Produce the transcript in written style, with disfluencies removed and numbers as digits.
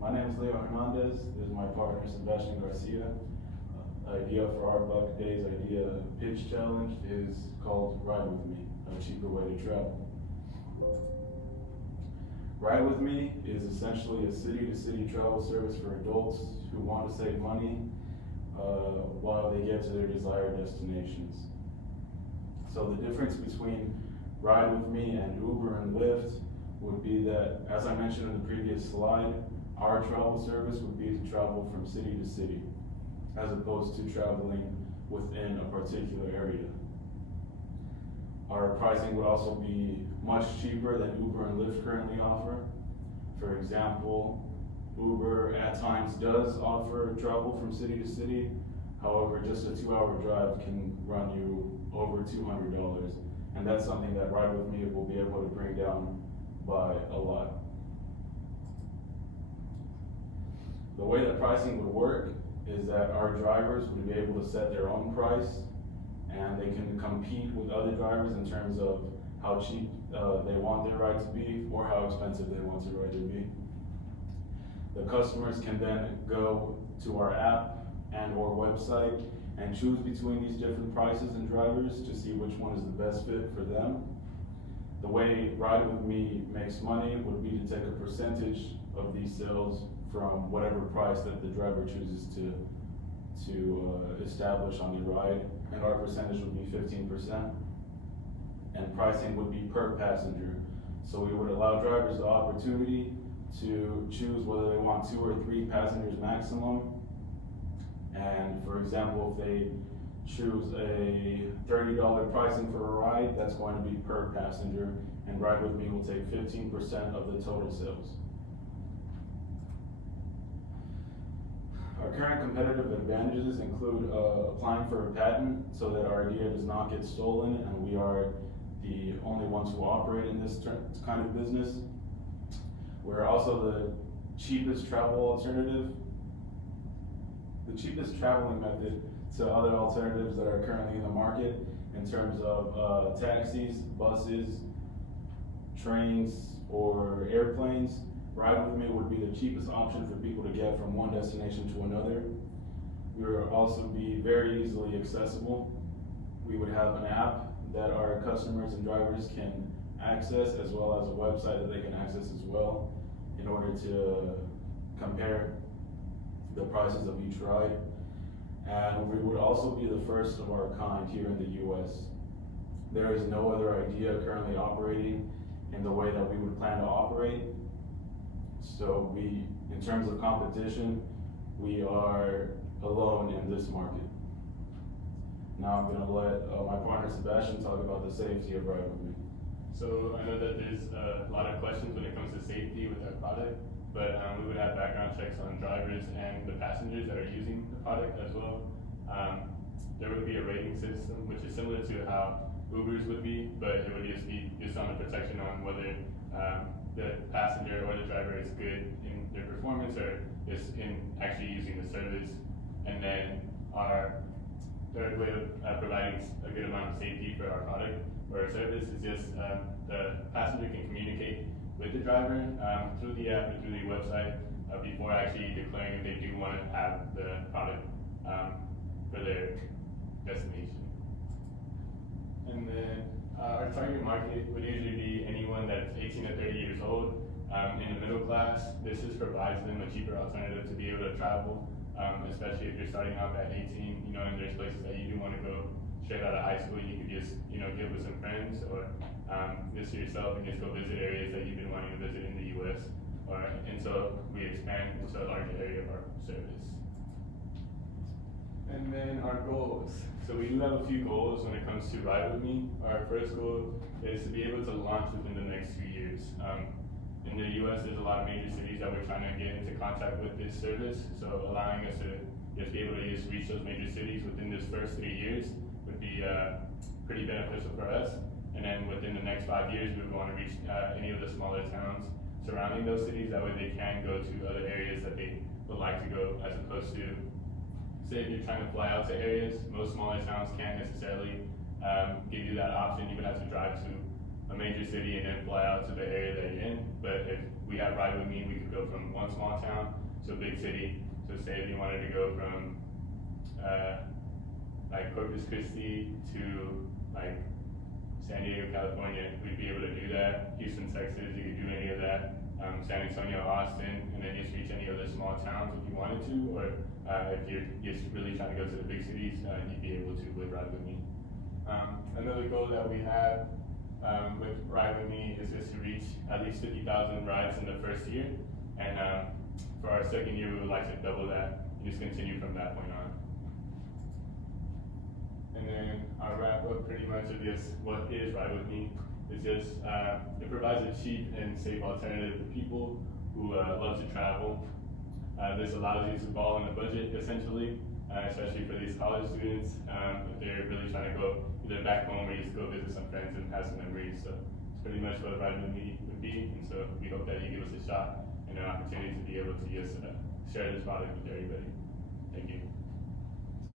My name is Leo Hernandez. This is my partner Sebastian Garcia. Idea for our Bucket Days idea pitch challenge is called Ride With Me, a cheaper way to travel. Ride With Me is essentially a city-to-city travel service for adults who want to save money while they get to their desired destinations. So the difference between Ride With Me and Uber and Lyft would be that, as I mentioned in the previous slide, our travel service would be to travel from city to city, as opposed to traveling within a particular area. Our pricing would also be much cheaper than Uber and Lyft currently offer. For example, Uber at times does offer travel from city to city. However, just a 2-hour drive can run you over $200. And that's something that Ride With Me will be able to bring down by a lot. The way that pricing would work is that our drivers would be able to set their own price, and they can compete with other drivers in terms of how cheap they want their ride to be or how expensive they want their ride to be. The customers can then go to our app and or website and choose between these different prices and drivers to see which one is the best fit for them. The way Ride With Me makes money would be to take a percentage of these sales from whatever price that the driver chooses to establish on the ride, and our percentage would be 15%. And pricing would be per passenger. So we would allow drivers the opportunity to choose whether they want 2 or 3 passengers maximum. And for example, if they choose a $30 pricing for a ride, that's going to be per passenger, and Ride With Me will take 15% of the total sales. Our current competitive advantages include applying for a patent so that our idea does not get stolen, and we are the only ones who operate in this kind of business. We're also the cheapest travel alternative. The cheapest traveling method to other alternatives that are currently in the market in terms of taxis, buses, trains, or airplanes. Ride With Me would be the cheapest option for people to get from one destination to another. We would also be very easily accessible. We would have an app that our customers and drivers can access, as well as a website that they can access as well, in order to compare the prices of each ride. And we would also be the first of our kind here in the US. There is no other idea currently operating in the way that we would plan to operate. So in terms of competition, we are alone in this market. Now I'm gonna let my partner Sebastian talk about the safety of Ride With Me. So I know that there's a lot of questions when it comes to safety with our product, but we would have background checks on drivers and the passengers that are using the product as well. There would be a rating system, which is similar to how Uber's would be, but it would just be on the protection on whether the passenger or the driver is good in their performance or is in actually using the service. And then our third way of providing a good amount of safety for our product or our service is just the passenger can communicate with the driver through the app or through the website before actually declaring if they do want to have the product for their destination. And then our target market would usually be anyone that's 18 to 30 years old in the middle class. This just provides them a cheaper alternative to be able to travel, especially if you're starting off at 18, and there's places that you do want to go straight out of high school. You could just, get with some friends or just yourself and just go visit areas that you've been wanting to visit in the US. And so we expand into a larger area of our service. And then our goals. So we do have a few goals when it comes to Ride With Me. Our first goal is to be able to launch within the next few years. In the US, there's a lot of major cities that we're trying to get into contact with this service. So allowing us to just be able to just reach those major cities within this first 3 years would be pretty beneficial for us. And then within the next 5 years, we would want to reach any of the smaller towns surrounding those cities. That way they can go to other areas that they would like to go, as opposed to, say if you're trying to fly out to areas, most smaller towns can't necessarily give you that option. You would have to drive to a major city and then fly out to the area that you're in. But if we have Ride With Me, we could go from one small town to a big city. So say if you wanted to go from like Corpus Christi to like San Diego, California, we'd be able to do that. Houston, Texas, you could do any of that. San Antonio, Austin, and then just reach any other small towns if you wanted to, or if you're just really trying to go to the big cities, you'd be able to with Ride With Me. Another goal that we have with Ride With Me is just to reach at least 50,000 rides in the first year, and for our second year, we would like to double that and just continue from that point on. And then I'll wrap up pretty much of just what is Ride With Me. It's just, it provides a cheap and safe alternative to people who love to travel. This allows you to ball on a budget, essentially, especially for these college students, if they're really trying to go either back home or just go visit some friends and have some memories. So it's pretty much what Ride With Me would be, and so we hope that you give us a shot and an opportunity to be able to just share this product with everybody.